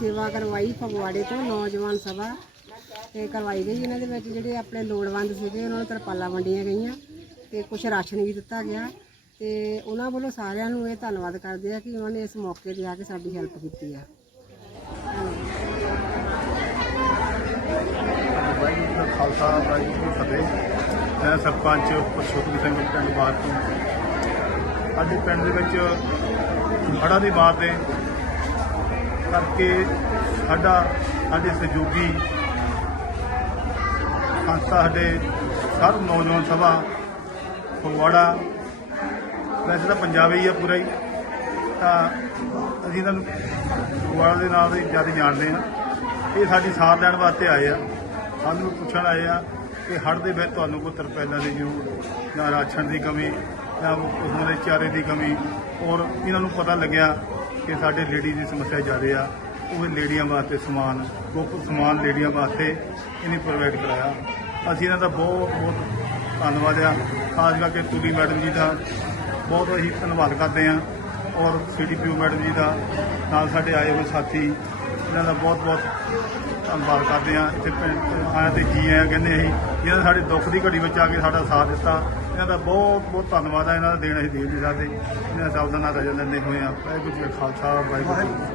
ਸੇਵਾ ਕਰਵਾਈ ਫਗਵਾੜੇ ਤੋਂ, ਨੌਜਵਾਨ ਸਭਾ। ਤੇ ਕਰਵਾਈ ਗਈ ਇਹਨਾਂ ਦੇ ਵਿੱਚ, ਜਿਹੜੇ ਆਪਣੇ ਲੋੜਵੰਦ ਸੀਗੇ, ਉਹਨਾਂ ਨੂੰ ਤਰਪਾਲਾਂ ਵੰਡੀਆਂ ਗਈਆਂ ਤੇ ਕੁਝ ਰਾਸ਼ਨ ਵੀ ਦਿੱਤਾ ਗਿਆ ਤੇ ਉਹਨਾਂ ਵੱਲੋਂ ਸਾਰਿਆਂ ਨੂੰ ਇਹ ਧੰਨਵਾਦ ਕਰਦੇ ਆ ਕਿ ਉਹਨਾਂ ਨੇ ਇਸ ਮੌਕੇ ਤੇ ਆ ਕੇ ਸਾਡੀ ਹੈਲਪ ਕੀਤੀ ਆ। ਵਾਹਿਗੁਰੂ ਖਾਲਸਾ, ਵਾਹਿਗੁਰੂ ਜੀ ਫਤਿਹ। ਮੈਂ ਸਰਪੰਚ ਪਰਸ਼ੋਤਮ ਸਿੰਘ ਪਿੰਡ ਬਾਹਰ ਤੋਂ। ਸਾਡੇ ਪਿੰਡ ਦੇ ਵਿੱਚ ਹੜ੍ਹਾਂ ਦੀ ਮਾਰ ਦੇ ਕਰਕੇ ਸਾਡਾ, ਸਾਡੇ ਸਹਿਯੋਗੀ, ਸੰਸਥਾ ਸਾਡੇ ਸਭ ਨੌਜਵਾਨ ਸਭਾ, ਫਗਵਾੜਾ, ਵੈਸੇ ਤਾਂ ਪੰਜਾਬ ਹੀ ਆ ਪੂਰਾ ਹੀ, ਤਾਂ ਅਸੀਂ ਇਹਨਾਂ ਨੂੰ ਫਗਵਾੜਾ ਦੇ ਨਾਲ ਦੇ ਜ਼ਿਆਦਾ ਜਾਣਦੇ ਆ ਇਹ ਸਾਡੀ ਸਾਰ ਲੈਣ ਵਾਸਤੇ ਆਏ ਆ। ਸਾਨੂੰ ਪੁੱਛਣ ਆਏ ਆ ਕਿ ਹੜ੍ਹ ਦੇ ਵਿੱਚ ਤੁਹਾਨੂੰ ਕੋਈ ਤਰਪੈਲਾਂ ਦੀ ਜ਼ਰੂਰ ਜਾਂ ਰਾਸ਼ਨ ਦੀ ਕਮੀ, ਜਾਂ ਉਹਨਾਂ ਦੇ ਚਾਰੇ ਦੀ ਕਮੀ, ਔਰ ਇਹਨਾਂ ਨੂੰ ਪਤਾ ਲੱਗਿਆ ਕਿ ਸਾਡੇ ਲੇਡੀ ਦੀ ਸਮੱਸਿਆ ਜ਼ਿਆਦਾ ਆ, ਉਹ ਲੇਡੀਆਂ ਵਾਸਤੇ ਸਮਾਨ ਕੁਝ ਸਮਾਨ ਲੇਡੀਆਂ ਵਾਸਤੇ ਇਹਨੇ ਪ੍ਰੋਵਾਈਡ ਕਰਾਇਆ। ਅਸੀਂ ਇਹਨਾਂ ਦਾ ਬਹੁਤ ਬਹੁਤ ਧੰਨਵਾਦ ਆ। ਖਾਸ ਕਰਕੇ ਤੁਲੀ ਮੈਡਮ ਜੀ ਦਾ ਬਹੁਤ ਅਸੀਂ ਧੰਨਵਾਦ ਕਰਦੇ ਹਾਂ ਔਰ ਸੀਡੀਪੀਓ ਮੈਡਮ ਜੀ ਦਾ, ਨਾਲ ਸਾਡੇ ਆਏ ਹੋਏ ਸਾਥੀ, ਇਹਨਾਂ ਦਾ ਬਹੁਤ ਬਹੁਤ ਧੰਨਵਾਦ ਕਰਦੇ ਹਾਂ। ਇੱਥੇ ਪਿੰਡ ਆਇਆ ਤੇ ਜੀ ਆਇਆ ਕਹਿੰਦੇ ਅਸੀਂ ਜਿਹਨਾਂ ਨੇ ਸਾਡੇ ਦੁੱਖ ਦੀ ਘੜੀ ਵਿੱਚ ਆ ਕੇ ਸਾਡਾ ਸਾਥ ਦਿੱਤਾ। ਇਹਨਾਂ ਦਾ ਬਹੁਤ ਬਹੁਤ ਧੰਨਵਾਦ ਆ ਇਹਨਾਂ ਦਾ ਦੇਣ ਅਸੀਂ ਦੇ ਨਹੀਂ ਸਕਦੇ ਇਹਨਾਂ ਸਭ ਦਾ ਨਾਂ ਰਜਨ ਦਿੰਦੇ ਹੋਏ ਆ ਵਾਹਿਗੁਰੂ ਜੀ ਕਾ ਖਾਲਸਾ, ਵਾਹਿਗੁਰੂ ਜੀ ਕੀ ਫਤਿਹ।